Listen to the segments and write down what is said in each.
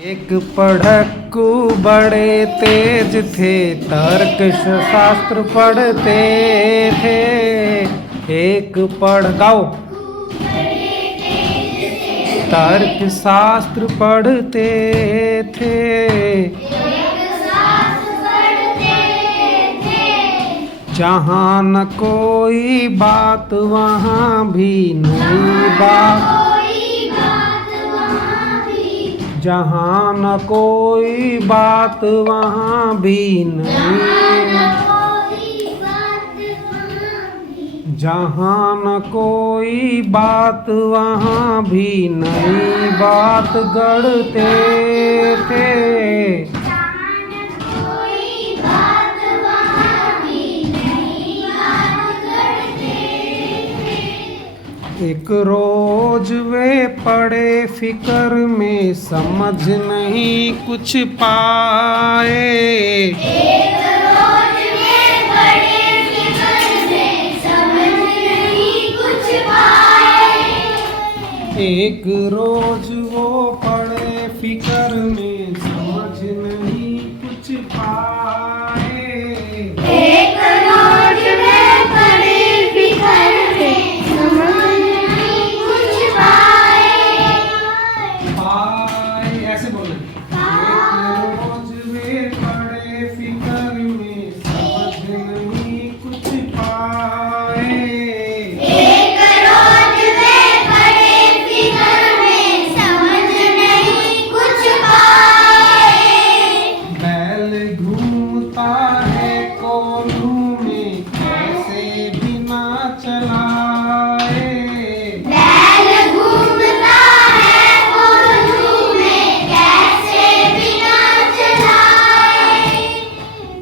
एक पढ़क्कू बड़े तेज थे, तर्क शास्त्र पढ़ते थे। एक पढ़ गाओ तर्क शास्त्र पढ़ते थे। जहाँ न कोई बात वहाँ भी नई बात, जहाँ न कोई बात वहाँ भी नई, जहाँ न कोई बात वहाँ भी नई बात गढ़ते थे। एक रोज वे पड़े फिकर में, समझ नहीं कुछ पाए। एक रोज वे पड़े फिकर में, समझ नहीं कुछ पाए। एक रोज वो पड़े फिकर में, समझ नहीं कुछ पाए। एक रोज वे पड़े फिकर में, समझ ऐसे बोले। एक रोज वे पड़े फिकर में, समझ नहीं कुछ पाए। एक रोज वे पड़े फिकर में, समझ नहीं कुछ पाए। बैल घूमता है कोल्हू में, कैसे बिना चलाए। बैल घूमता है कोल्हू में, कैसे बिना चलाए।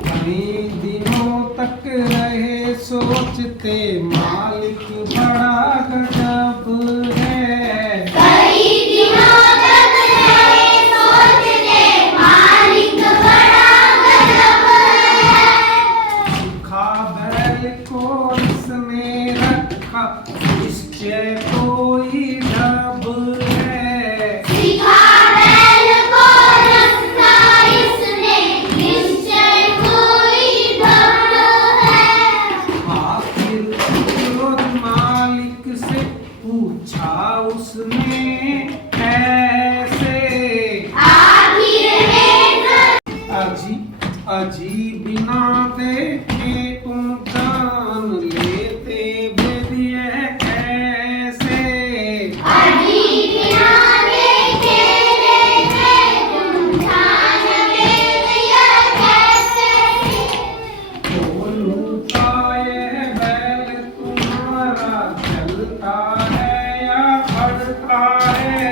कई दिनों तक रहे सोचते, मालिक बड़ा गजब है। कई दिनों तक रहे सोचते, मालिक बड़ा गजब है। सूखा बैल को इसने रखा, निश्चय कोई ढब है। सीखा बैल को रखा इसने, निश्चय कोई ढब है। आखिर रोज मालिक से पूछा उसने कैसे। आखिर में अजी बिना देखे तुम जान लेते भेदिए कैसे। अजी बिना देखे तुम जान लेते कैसे। कोल्हू का ये बैल तुम्हारा चलता है या बढ़ता है।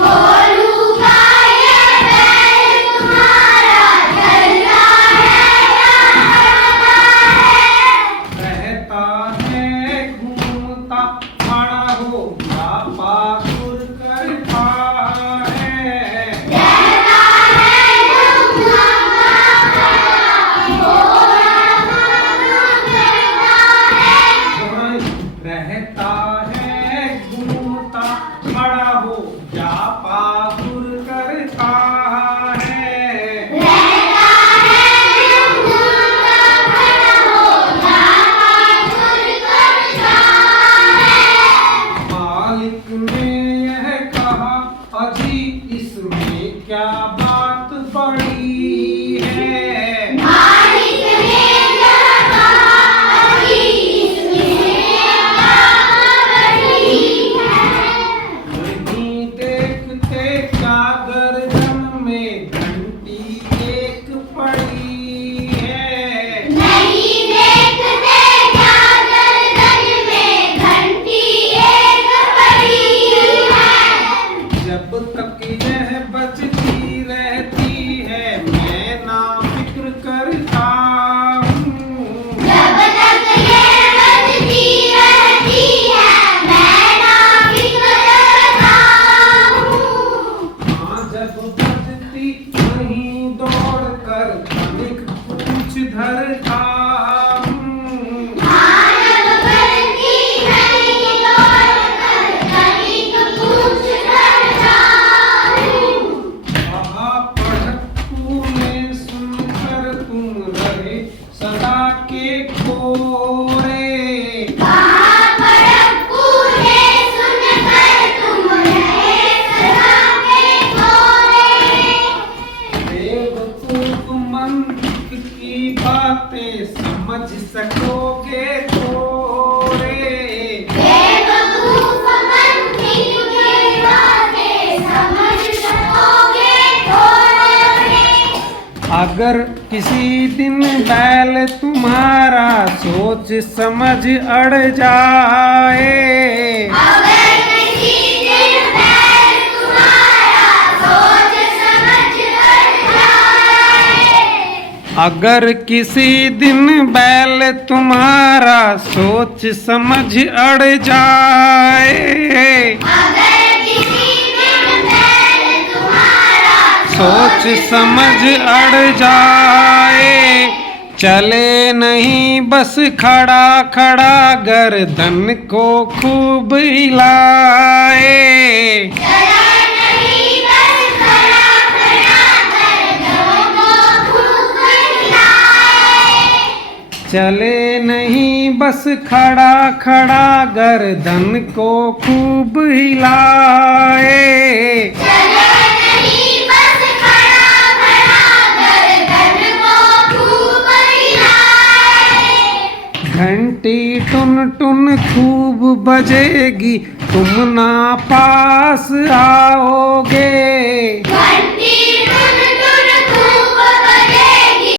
कोल्हू का ये बैल तुम्हारा चलता है या बढ़ता है। रहता है घूमता खड़ा हो, पाकुर करता है। रहता है घूमता खड़ा, घोड़ा करता है। रहता है घूमता खड़ा हो, जा पाकुर करता है। रहता है घूमता खड़ा हो, पाकुर करता है। मालिक ने यह कहा, अजी इसमें क्या बात बड़ी है। मालिक ने यह कहा, अजी इसमें बात बड़ी है। नहीं देखते क्या गर्दन में घंटी एक पड़ी है। नहीं देखते क्या गर्दन में घंटी एक पड़ी है। जब तक यह बजती रहती है, मैं ना फिक्र करता हूँ। जब तक ये बजती रहती है, मैं ना फिक्र करता हूँ। हाँ जब बजती वहीं दौड़ कर तनिक पूछ धरता हूँ। जब बजती नहीं दौड़ कर तनिक पूछ करता हूँ। समझ सकोगे थोड़े। बेवकूफ पंछी की बातें समझ सकोगे थोड़े। अगर किसी दिन बैल तुम्हारा सोच समझ अड़ जाए, अगर किसी दिन बैल तुम्हारा सोच समझ अड़ जाए। अगर किसी दिन बैल तुम्हारा सोच समझ अड़ जाए, अगर किसी दिन बैल तुम्हारा सोच समझ अड़ जाए, चले नहीं बस खड़ा खड़ा गर्दन को खूब हिलाए। चला नहीं बस खड़ा खड़ा गर्दन को खूब हिलाए। चले नहीं बस खड़ा खड़ा गर्दन को खूब हिलाए। चला नहीं बस खड़ा खड़ा गर्दन को खूब हिलाए। घंटी टुन टुन खूब बजेगी, तुम ना पास आओगे। घंटी